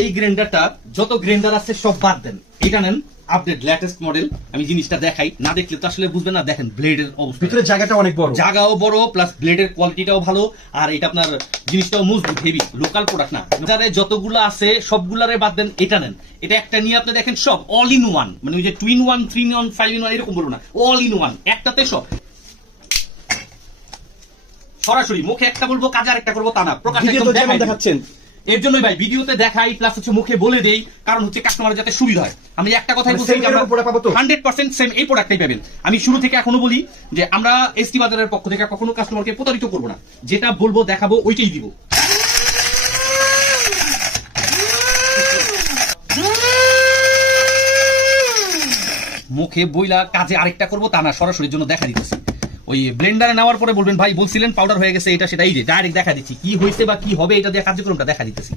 এই গ্রাইন্ডারটা যত গ্রাইন্ডার আছে সব বাদ দেন, এটা নেন আপডেট লেটেস্ট মডেল। আমি জিনিসটা দেখাই, না দেখলে তো আসলে বুঝবেন না। দেখেন ব্লেডের অবস্থা, ভিতরে জায়গাটা অনেক বড়, জায়গাও বড়, প্লাস ব্লেডের কোয়ালিটিটাও ভালো, আর এটা আপনার জিনিসটাও মজবুত, হেভি, লোকাল প্রোডাক্ট না। যতগুলো আছে সবগুলারে বাদ দেন, এটা নেন। এটা একটা নিয়ে আপনি দেখেন সব অল ইন ওয়ান, মানে ওই যে 2 in 1, 3 in 1, 5 in 1 এরকম বলবো না, অল ইন ওয়ান, একটাতে সব। সরাসরি মুখে একটা বলবো, কাজে আরেকটা করবো তা না, প্রকাশ একদম দেখাচ্ছেন। এর জন্যই ভাই ভিডিওতে দেখাই, প্লাস হচ্ছে মুখে বলে দেই, কারণ হচ্ছে কাস্টমারের যাতে সুবিধা হয়। আমি একটা কথাই বলছি, 100% সেম এই প্রোডাক্টটাই পাবেন। আমি শুরু থেকে এখনো বলি যে আমরা এসটি বাজারের পক্ষ থেকে কখনো কাস্টমারকে প্রতারিত করবো না, যেটা বলবো দেখাবো ওইটাই দিব। মুখে বইলা কাজে আরেকটা করবো তা না, সরাসরির জন্য দেখা দিতেছি। ওই ব্লেন্ডারে নেওয়ার পরে বলবেন ভাই বলছিলেন পাউডার হয়ে গেছে এটা সেটা, এই যে ডাইরেক্ট দেখা দিচ্ছি কি হয়েছে বা কি হবে, এটা দিয়ে কার্যক্রমটা দেখা দিতেছি।